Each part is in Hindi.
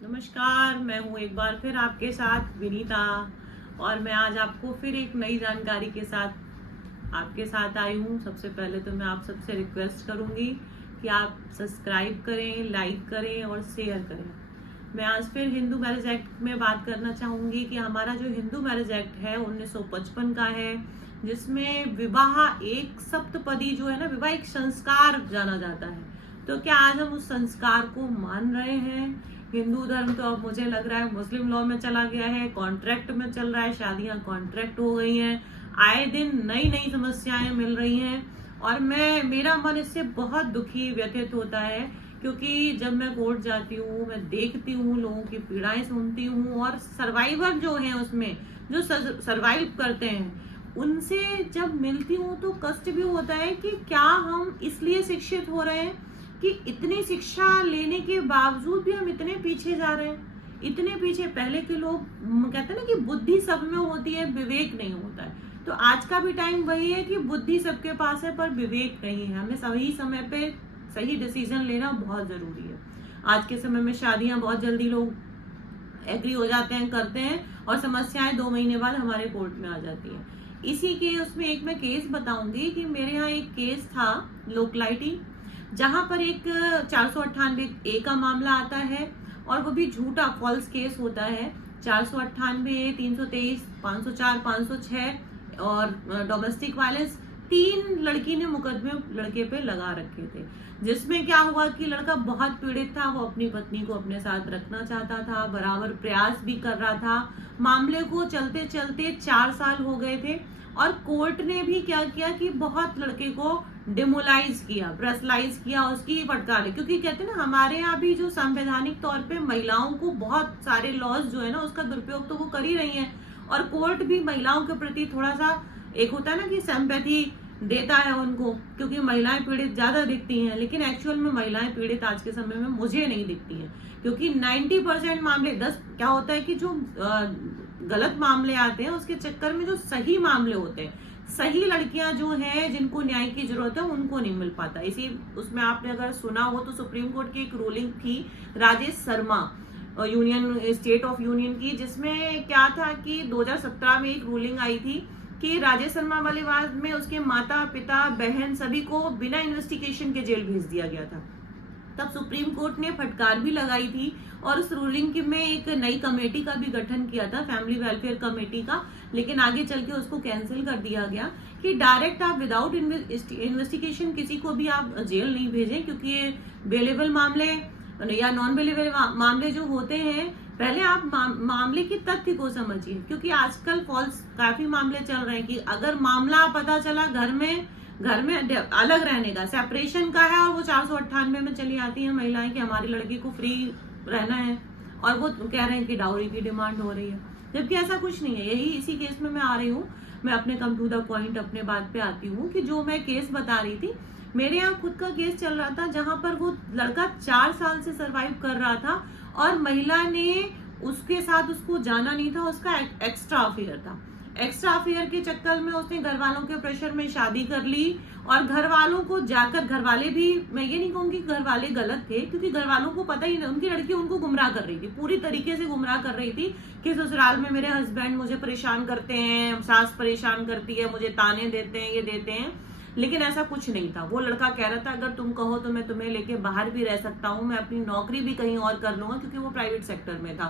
नमस्कार, मैं हूँ एक बार फिर आपके साथ विनीता। और मैं आज आपको फिर एक नई जानकारी के साथ आपके साथ आई हूँ। सबसे पहले तो मैं आप सबसे रिक्वेस्ट करूँगी कि आप सब्सक्राइब करें, लाइक करें और शेयर करें। मैं आज फिर हिंदू मैरिज एक्ट में बात करना चाहूँगी कि हमारा जो हिंदू मैरिज एक्ट है 1955 का है, जिसमें विवाह एक सप्तपदी जो है ना, विवाह एक संस्कार जाना जाता है। तो क्या आज हम उस संस्कार को मान रहे हैं? हिंदू धर्म तो अब मुझे लग रहा है मुस्लिम लॉ में चला गया है, कॉन्ट्रैक्ट में चल रहा है, शादियां कॉन्ट्रैक्ट हो गई हैं। आए दिन नई नई समस्याएं मिल रही हैं और मेरा मन इससे बहुत दुखी व्यथित होता है, क्योंकि जब मैं कोर्ट जाती हूँ, मैं देखती हूँ, लोगों की पीड़ाएं सुनती हूँ और सर्वाइवर जो हैं उसमें जो सर्वाइव करते हैं उनसे जब मिलती हूँ तो कष्ट भी होता है कि क्या हम इसलिए शिक्षित हो रहे हैं कि इतनी शिक्षा लेने के बावजूद भी हम इतने पीछे जा रहे हैं, इतने पीछे। पहले के लोग कहते हैं ना कि बुद्धि सब में होती है, विवेक नहीं होता है। तो आज का भी टाइम वही है कि बुद्धि सबके पास है पर विवेक नहीं है। हमें सही समय पे सही डिसीजन लेना बहुत जरूरी है। आज के समय में शादियां बहुत जल्दी लोग एग्री हो जाते हैं, करते हैं और समस्याएं 2 महीने बाद हमारे कोर्ट में आ जाती हैं। इसी के उसमें एक मैं केस बताऊंगी कि मेरे यहाँ एक केस था लोकलाइटी, जहां पर एक 498 ए का मामला आता है और वो भी झूठा फॉल्स केस होता है। 498 323 504 506 और डोमेस्टिक वायलेंस, 3 लड़की ने मुकदमे लड़के पे लगा रखे थे। जिसमें क्या हुआ कि लड़का बहुत पीड़ित था, वो अपनी पत्नी को अपने साथ रखना चाहता था, बराबर प्रयास भी कर रहा था। मामले को चलते चलते 4 साल हो गए थे और कोर्ट ने भी क्या किया कि बहुत लड़के को डिमोलाइज किया, प्रेसलाइज किया, उसकी फटकार। क्योंकि कहते हैं ना, हमारे यहाँ भी जो संवैधानिक तौर पे महिलाओं को बहुत सारे लॉज जो है ना उसका दुरुपयोग तो वो कर ही रही हैं और कोर्ट भी महिलाओं के प्रति थोड़ा सा, एक होता है ना कि सिंपैथी देता है उनको, क्योंकि महिलाएं पीड़ित ज्यादा दिखती हैं। लेकिन एक्चुअल में महिलाएं पीड़ित आज के समय में मुझे नहीं दिखती हैं, क्योंकि 90% मामले 10 क्या होता है कि जो गलत मामले आते हैं उसके चक्कर में जो सही मामले होते हैं, सही लड़कियां जो हैं जिनको न्याय की जरूरत है उनको नहीं मिल पाता। इसी उसमें आपने अगर सुना हो तो सुप्रीम कोर्ट की एक रूलिंग थी Rajesh Sharma union state of union की, जिसमें क्या था कि 2017 में एक रूलिंग आई थी कि राजेश शर्मा वाले वाद में उसके माता पिता बहन सभी को बिना इन्वेस्टिगेशन के जेल भेज दिया गया था। तब सुप्रीम कोर्ट ने फटकार भी लगाई थी और उस रूलिंग में एक नई कमेटी का भी गठन किया था, फैमिली वेलफेयर कमेटी का। लेकिन आगे चल के उसको कैंसिल कर दिया गया कि डायरेक्ट आप विदाउट इन्वेस्टिगेशन किसी को भी आप जेल नहीं भेजें, क्योंकि ये बेलेबल मामले या नॉन बेलेबल मामले जो होते हैं, पहले आप मामले की तथ्य को समझिए। क्योंकि आजकल फॉल्स काफी मामले चल रहे हैं कि अगर मामला पता चला घर में अलग रहने का, सेपरेशन का है, और वो 498 में चली आती है महिलाएं कि हमारी लड़की को फ्री रहना है और वो कह रहे हैं कि डाउरी की डिमांड हो रही है, जबकि ऐसा कुछ नहीं है। यही इसी केस में मैं आ रही हूँ, मैं अपने कम टू द पॉइंट अपने बात पे आती हूँ कि जो मैं केस बता रही थी, मेरे यहाँ खुद का केस चल रहा था जहां पर वो लड़का 4 साल से सरवाइव कर रहा था और महिला ने उसके साथ उसको जाना नहीं था, उसका एक्स्ट्रा अफेयर था। एक्स्ट्रा अफेयर के चक्कर में उसने घर वालों के प्रेशर में शादी कर ली और घर वालों को जाकर, घर वाले भी, मैं ये नहीं कहूंगी घर वाले गलत थे, क्योंकि घर वालों को पता ही नहीं, उनकी लड़की उनको गुमराह कर रही थी, पूरी तरीके से गुमराह कर रही थी कि ससुराल में मेरे हस्बैंड मुझे परेशान करते हैं, सास परेशान करती है, मुझे ताने देते हैं, ये देते हैं। लेकिन ऐसा कुछ नहीं था। वो लड़का कह रहा था अगर तुम कहो तो मैं तुम्हें लेके बाहर भी रह सकता हूँ, मैं अपनी नौकरी भी कहीं और कर लूंगा, क्योंकि वो प्राइवेट सेक्टर में था।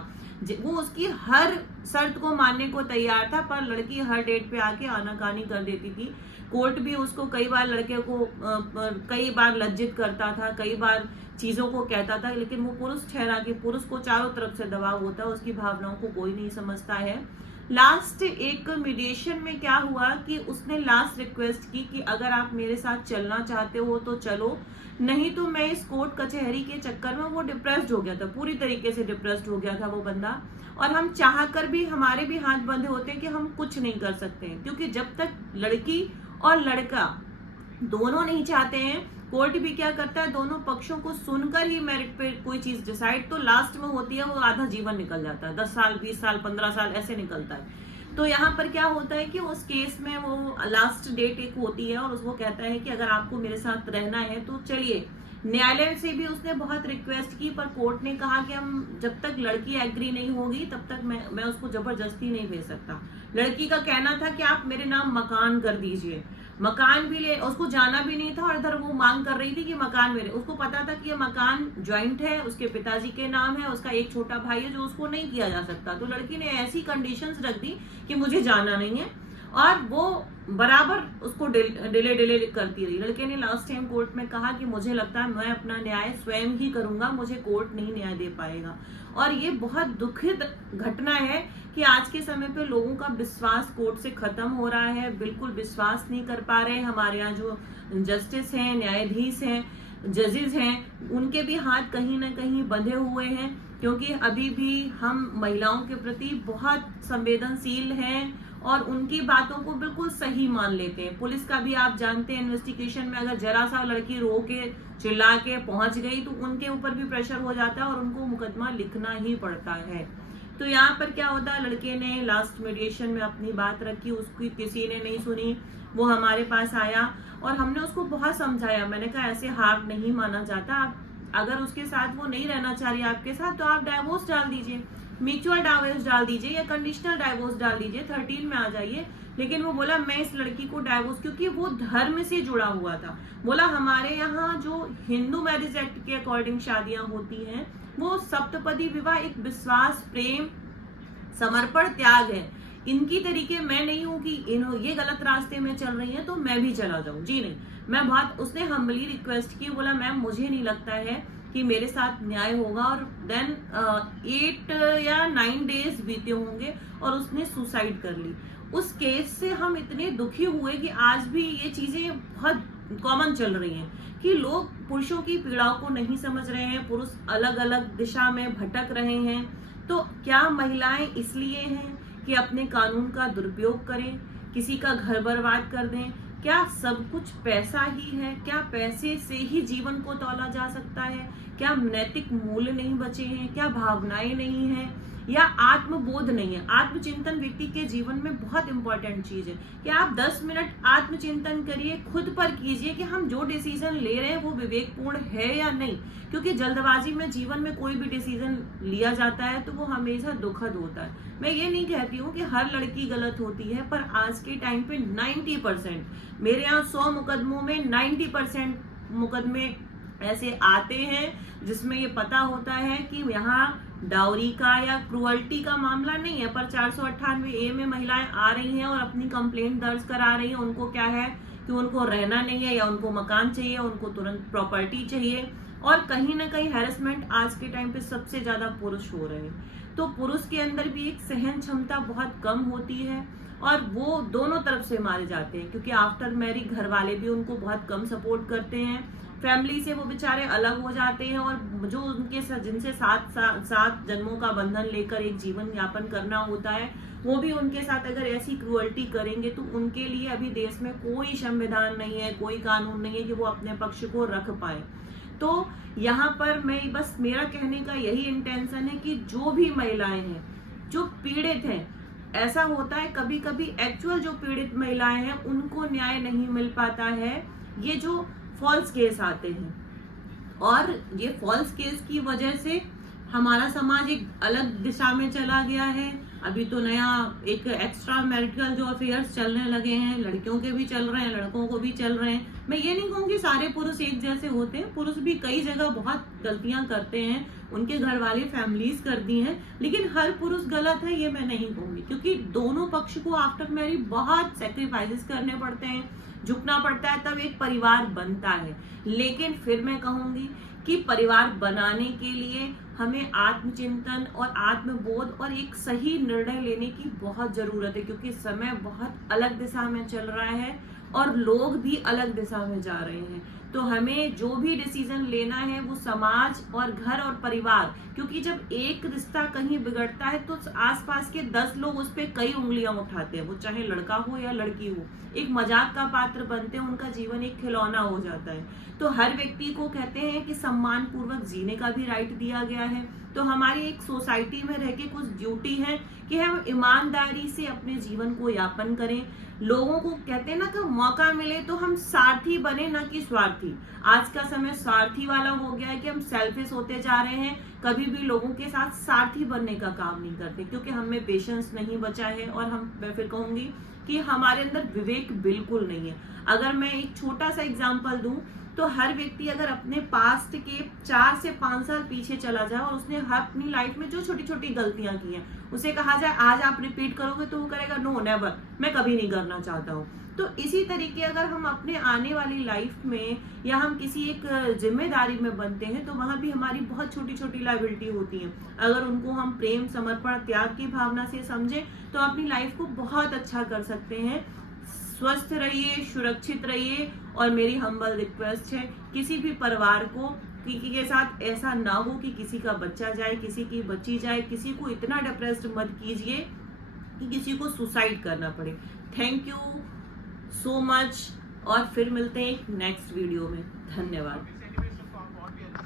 वो उसकी हर शर्त को मानने को तैयार था, पर लड़की हर डेट पे आके आनाकानी कर देती थी। कोर्ट भी उसको कई बार, लड़के को कई बार लज्जित करता था, कई बार चीजों को कहता था, लेकिन वो पुरुष ठहरा कि पुरुष को चारों तरफ से दबाव होता है, उसकी भावनाओं को कोई नहीं समझता है। लास्ट एक मीडिएशन में क्या हुआ कि उसने लास्ट रिक्वेस्ट की कि अगर आप मेरे साथ चलना चाहते हो तो चलो, नहीं तो मैं इस कोर्ट कचहरी के चक्कर में, वो डिप्रेस्ड हो गया था, पूरी तरीके से डिप्रेस्ड हो गया था वो बंदा। और हम चाह कर भी, हमारे भी हाथ बंधे होते हैं कि हम कुछ नहीं कर सकते हैं, क्योंकि जब तक लड़की और लड़का दोनों नहीं चाहते हैं, कोर्ट भी क्या करता है, दोनों पक्षों को सुनकर ही मेरिट पे कोई चीज डिसाइड तो लास्ट में होती है, वो आधा जीवन निकल जाता है, 10 साल 20 साल 15 साल ऐसे निकलता है। तो यहाँ पर क्या होता है कि उस केस में वो लास्ट डेट एक होती है और उसको कहता है कि अगर आपको मेरे साथ रहना है तो चलिए, न्यायालय से भी उसने बहुत रिक्वेस्ट की, पर कोर्ट ने कहा कि हम जब तक लड़की एग्री नहीं होगी तब तक मैं उसको जबरदस्ती नहीं भेज सकता। लड़की का कहना था कि आप मेरे नाम मकान कर दीजिए, मकान भी ले, उसको जाना भी नहीं था, और इधर वो मांग कर रही थी कि मकान मेरे, उसको पता था कि ये मकान ज्वाइंट है, उसके पिताजी के नाम है, उसका एक छोटा भाई है जो उसको नहीं किया जा सकता। तो लड़की ने ऐसी कंडीशंस रख दी कि मुझे जाना नहीं है, और वो बराबर उसको डिले करती रही। लड़के ने लास्ट टाइम कोर्ट में कहा कि मुझे लगता है मैं अपना न्याय स्वयं ही करूंगा, मुझे कोर्ट नहीं न्याय दे पाएगा। और ये बहुत दुखद घटना है कि आज के समय पे लोगों का विश्वास कोर्ट से खत्म हो रहा है, बिल्कुल विश्वास नहीं कर पा रहे हैं। हमारे यहाँ जो जस्टिस हैं, न्यायाधीश हैं, जजेस हैं, उनके भी हाथ कहीं ना कहीं बंधे हुए हैं, क्योंकि अभी भी हम महिलाओं के प्रति बहुत संवेदनशील हैं और उनकी बातों को बिल्कुल सही मान लेते हैं। पुलिस का भी आप जानते हैं, इन्वेस्टिगेशन में अगर जरा सा लड़की रो के चिल्ला के पहुंच गई तो उनके ऊपर भी प्रेशर हो जाता है और उनको मुकदमा लिखना ही पड़ता है। तो यहाँ पर क्या होता है, लड़के ने लास्ट मीडिएशन में अपनी बात रखी, उसकी किसी ने नहीं सुनी, वो हमारे पास आया और हमने उसको बहुत समझाया। मैंने कहा ऐसे हार नहीं माना जाता, आप अगर उसके साथ वो नहीं रहना चाह रही आपके साथ तो आप डाइवोर्स डाल दीजिए, म्यूचुअल डाइवोर्स डाल दीजिए या कंडीशनल डाइवोर्स डाल दीजिए, 13 में आ जाइए। लेकिन वो बोला मैं इस लड़की को डाइवोर्स, क्योंकि वो धर्म से जुड़ा हुआ था, बोला हमारे यहाँ जो हिंदू मैरिज एक्ट के अकॉर्डिंग शादियां होती हैं वो सप्तपदी विवाह एक विश्वास, प्रेम, समर्पण, त्याग है। इनकी तरीके मैं नहीं हूं कि ये गलत रास्ते में चल रही हैं तो मैं भी चला जाऊं, जी नहीं। मैं बहुत, उसने हम्बली रिक्वेस्ट की, बोला मैम मुझे नहीं लगता है कि मेरे साथ न्याय होगा। और देन 8 या 9 डेज बीते होंगे और उसने सुसाइड कर ली। उस केस से हम इतने दुखी हुए कि आज भी ये चीजें बहुत कॉमन चल रही हैं कि लोग पुरुषों की पीड़ाओं को नहीं समझ रहे हैं, पुरुष अलग अलग दिशा में भटक रहे हैं। तो क्या महिलाएं इसलिए हैं कि अपने कानून का दुरुपयोग करें, किसी का घर बर्बाद कर दें? क्या सब कुछ पैसा ही है? क्या पैसे से ही जीवन को तौला जा सकता है? क्या नैतिक मूल्य नहीं बचे हैं? क्या भावनाएं नहीं हैं? या आत्मबोध नहीं है? आत्मचिंतन व्यक्ति के जीवन में बहुत इंपॉर्टेंट चीज है कि आप 10 मिनट आत्मचिंतन करिए, खुद पर कीजिए कि हम जो डिसीजन ले रहे हैं वो विवेकपूर्ण है या नहीं। क्योंकि जल्दबाजी में जीवन में कोई भी डिसीजन लिया जाता है तो वो हमेशा दुखद होता है। मैं ये नहीं कहती हूँ कि हर लड़की गलत होती है, पर आज के टाइम पे 90%, मेरे यहाँ 100 मुकदमों में 90% मुकदमे ऐसे आते हैं जिसमें ये पता होता है कि यहाँ डाउरी का या क्रुअल्टी का मामला नहीं है, पर 498A में महिलाएं आ रही हैं और अपनी कंप्लेंट दर्ज करा रही हैं। उनको क्या है कि उनको रहना नहीं है, या उनको मकान चाहिए, उनको तुरंत प्रॉपर्टी चाहिए। और कहीं ना कहीं हैरेसमेंट आज के टाइम पे सबसे ज्यादा पुरुष हो रहे हैं। तो पुरुष के अंदर भी एक सहन क्षमता बहुत कम होती है और वो दोनों तरफ से मारे जाते हैं, क्योंकि आफ्टर मैरिज घर वाले भी उनको बहुत कम सपोर्ट करते हैं, फैमिली से वो बेचारे अलग हो जाते हैं, और जो उनके जिनसे 7 जन्मों का बंधन लेकर एक जीवन यापन करना होता है, वो भी उनके साथ अगर ऐसी क्रूअल्टी करेंगे तो उनके लिए अभी देश में कोई संविधान नहीं है, कोई कानून नहीं है कि वो अपने पक्ष को रख पाए। तो यहाँ पर मैं बस, मेरा कहने का यही इंटेंशन है कि जो भी महिलाएं हैं जो पीड़ित हैं, ऐसा होता है कभी कभी एक्चुअल जो पीड़ित महिलाएं हैं उनको न्याय नहीं मिल पाता है। ये जो फॉल्स केस आते हैं, और ये फॉल्स केस की वजह से हमारा समाज एक अलग दिशा में चला गया है। अभी तो नया एक एक्स्ट्रा मैरिटल जो अफेयर्स चलने लगे हैं, लड़कियों के भी चल रहे हैं, लड़कों को भी चल रहे हैं। मैं ये नहीं कहूँगी सारे पुरुष एक जैसे होते हैं, पुरुष भी कई जगह बहुत गलतियां करते हैं, उनके घर वाले फैमिलीज कर दी हैं, लेकिन हर पुरुष गलत है ये मैं नहीं कहूँगी, क्योंकि दोनों पक्ष को आफ्टर मैरिज बहुत सेक्रीफाइसेस करने पड़ते हैं, झुकना पड़ता है, तब एक परिवार बनता है। लेकिन फिर मैं कहूंगी कि परिवार बनाने के लिए हमें आत्मचिंतन और आत्मबोध और एक सही निर्णय लेने की बहुत जरूरत है, क्योंकि समय बहुत अलग दिशा में चल रहा है और लोग भी अलग दिशा में जा रहे हैं। तो हमें जो भी डिसीजन लेना है वो समाज और घर और परिवार, क्योंकि जब एक रिश्ता कहीं बिगड़ता है तो आसपास के 10 लोग उस पर कई उंगलियां उठाते हैं, वो चाहे लड़का हो या लड़की हो, एक मजाक का पात्र बनते हैं, उनका जीवन एक खिलौना हो जाता है। तो हर व्यक्ति को कहते हैं कि सम्मान पूर्वक जीने का भी राइट दिया गया है। तो हमारी एक सोसाइटी में रह के कुछ ड्यूटी है कि हम ईमानदारी से अपने जीवन को यापन करें। लोगों को कहते हैं ना कि मौका मिले तो हम सारथी बने, ना कि स्वार्थी। स्वार्थी। आज का समय स्वार्थी वाला हो गया है कि हम सेल्फिश होते जा रहे हैं, कभी भी लोगों के साथ स्वार्थी बनने का काम नहीं करते, क्योंकि हमें पेशेंस नहीं बचा है और मैं फिर कहूंगी कि हमारे अंदर विवेक बिल्कुल नहीं है। अगर मैं एक छोटा सा एग्जांपल दूं तो हर व्यक्ति अगर अपने पास्ट के 4 से 5 साल पीछे चला जाए और उसने अपनी लाइफ में जो छोटी छोटी गलतियां की हैं, उसे कहा जाए आज आप रिपीट करोगे, तो वो करेगा नो नेवर, मैं कभी नहीं करना चाहता हूँ। तो इसी तरीके अगर हम अपने आने वाली लाइफ में या हम किसी एक जिम्मेदारी में बनते हैं तो वहां भी हमारी बहुत छोटी छोटी लायबिलिटी होती है। अगर उनको हम प्रेम, समर्पण, त्याग की भावना से समझे तो अपनी लाइफ को बहुत अच्छा कर सकते हैं। स्वस्थ रहिए, सुरक्षित रहिए, और मेरी हम्बल रिक्वेस्ट है किसी भी परिवार को किसी के साथ ऐसा ना हो कि किसी का बच्चा जाए, किसी की बच्ची जाए, किसी को इतना डिप्रेस्ड मत कीजिए कि किसी को सुसाइड करना पड़े। थैंक यू सो मच, और फिर मिलते हैं एक नेक्स्ट वीडियो में। धन्यवाद।